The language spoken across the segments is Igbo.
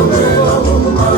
Omela mumma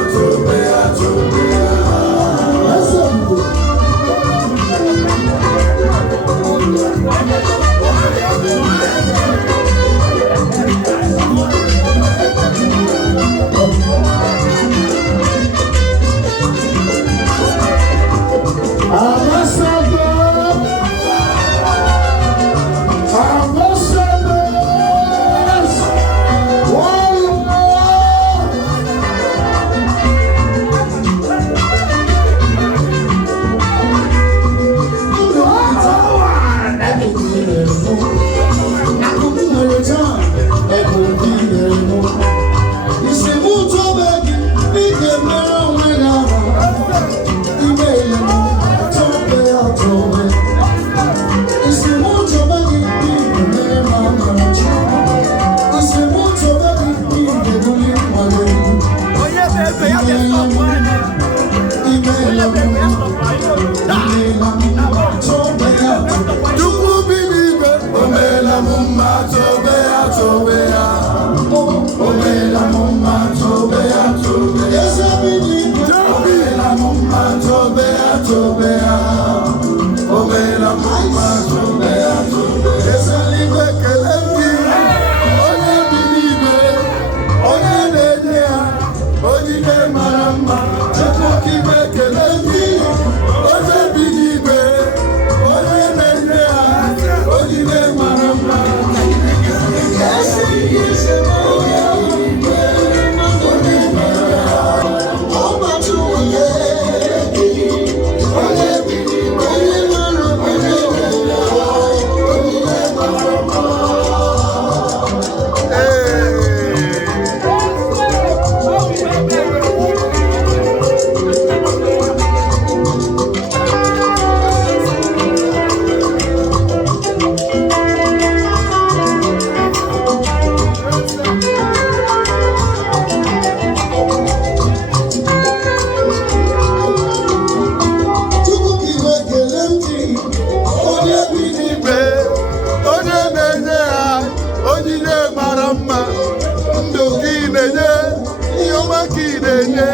na-enye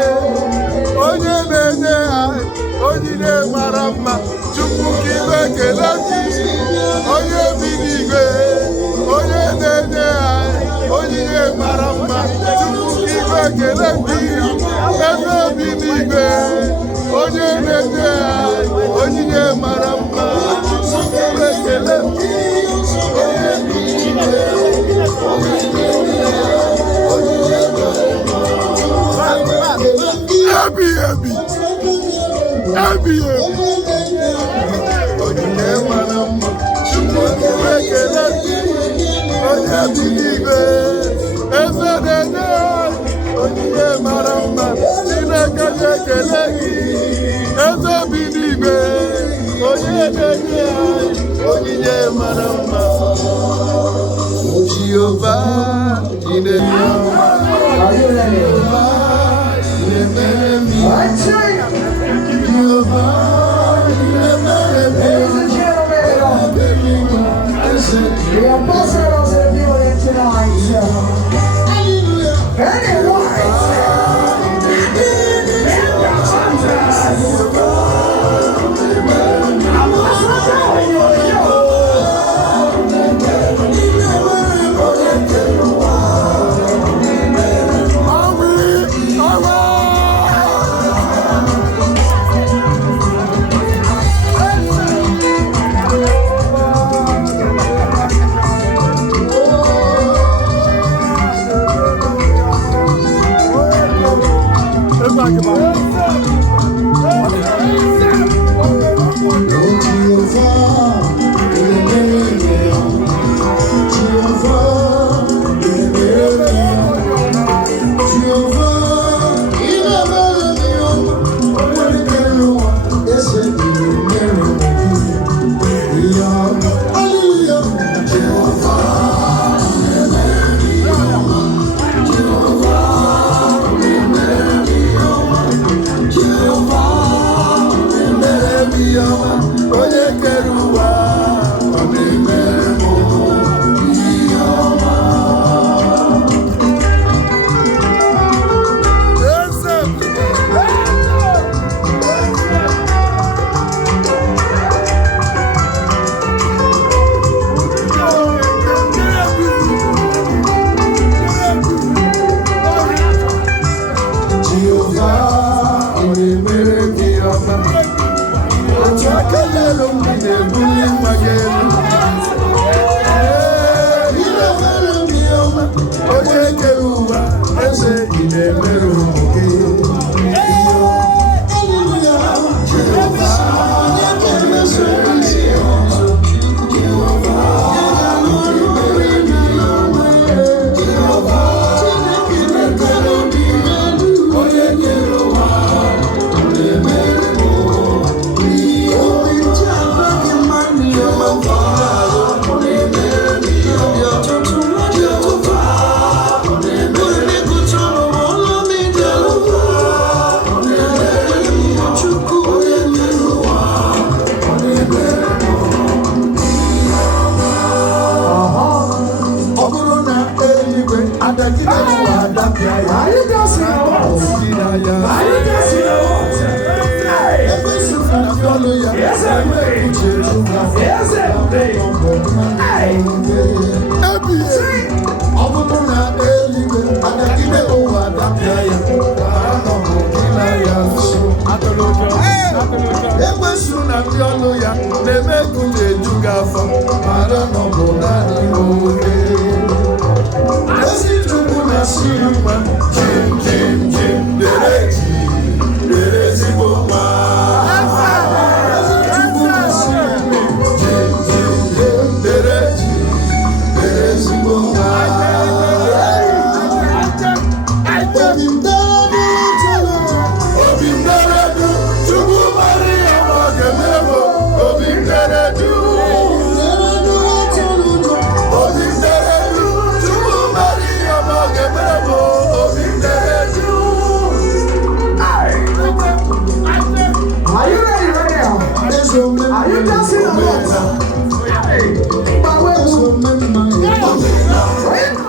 onye na-enye onyinye mara mma Chukwu ka ibe ekele gị onye bi n'igwe onye na-enye onyinye mara mma Chukwu ka ibe ekele gị eze bi n'igwe onye na-enye onyinye mara mma Chukwu ka ibe ekele gị onye bi n'igwe Happy. Onye mara mma Chukwu ekele gị onye bi n'igwe eze na-enye onyinye mara mma Chineke ekele gị eze bi n'igwe onye na-enye onyinye mara mma Jehova Chineke The ambassadors are viewing tonight.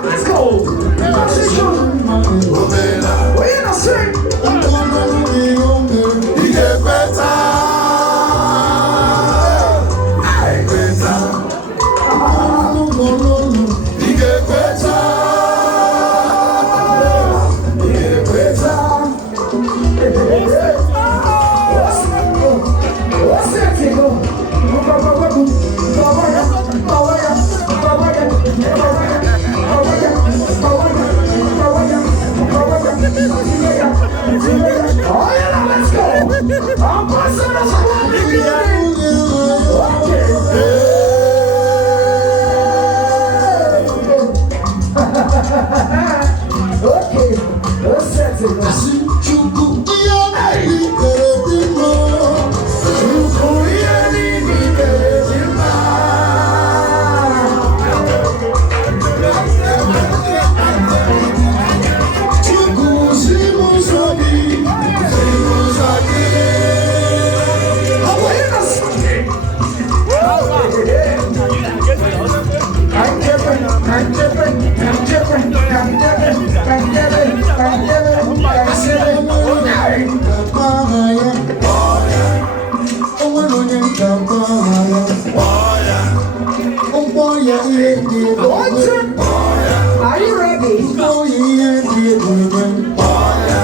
Let's go. Oh, yeah, let's go. Ambassadors of the building. Okay. Let's set it. Are you ready?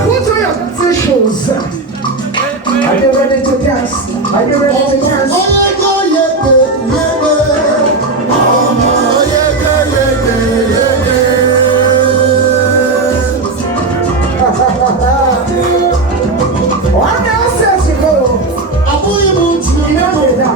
What are your officials? Are you ready to dance? Are you ready to dance? What else says you go? You don't do that.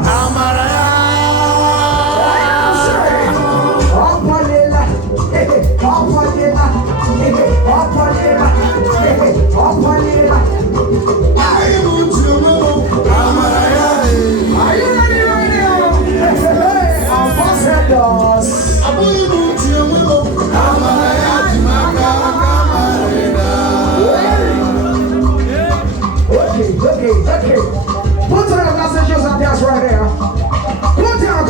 Okay. Put on your glasses, shoes, and dance right there. Go down.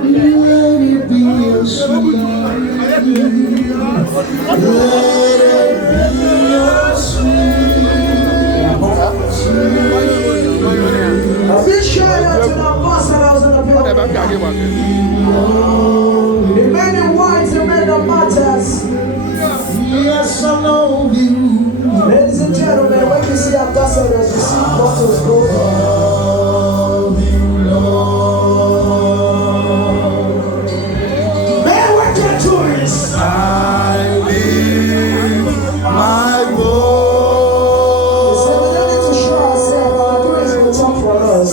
it be your sweet. Let it be your sweet. A big shout out to the ambassadors in the building. The men in white, the men that matters. Yes, I know you. Ladies and gentlemen, when you see ambassadors, you see bottles going. Man, where can tourists? I lift my voice. So we don't need to show ourselves, our tourists will talk for us.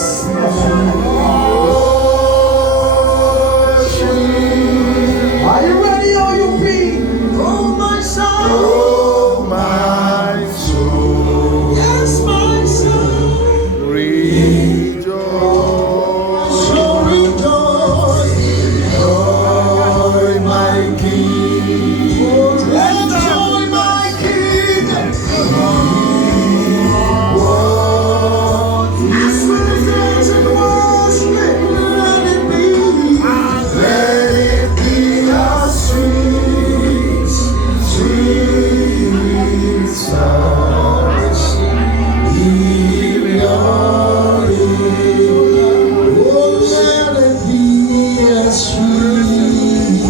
Are you ready, or you be? Oh, my soul. Oh, my soul. Yes, my soul. Rejoice. So rejoice. Joy, my King. Let joy, my King. As we dance and worship, let it be. Let it be a sweet, sweet sound in your ear. Oh, let it be a sweet.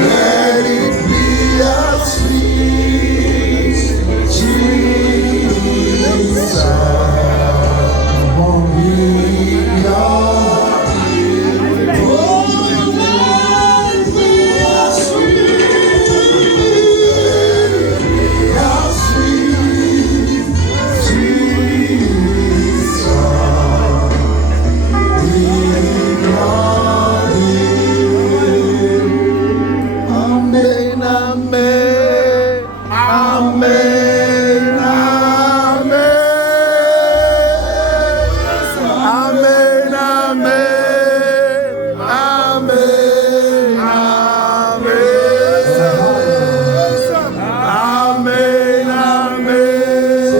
Let it be a sweet, sweet sound in your ear. Oh, let it be a sweet. A sweet, sweet sound in your ear. Amen, amen, amen, amen. Amen, amen, amen, amen. Amen, amen, amen,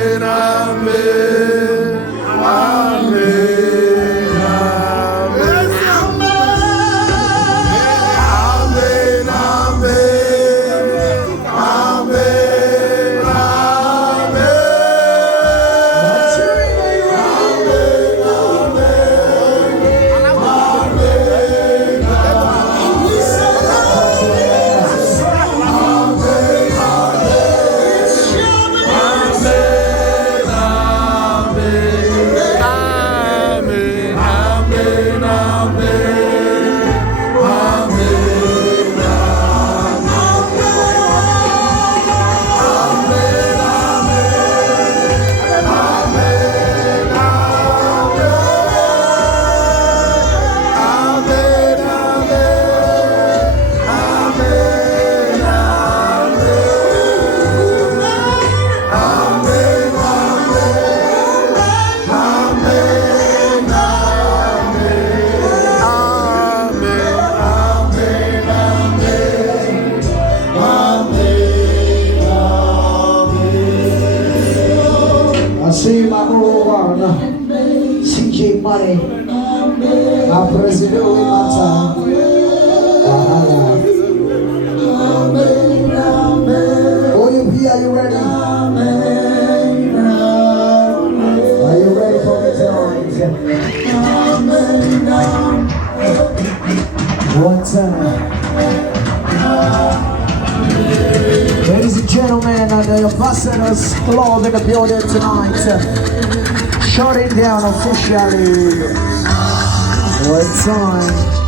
amen, I see my whole CJ Money, my president with my time. OUP, are you ready? Are you ready for me tonight? One time. Ladies and gentlemen, the ambassadors club in the building tonight. Shutting down officially. One time.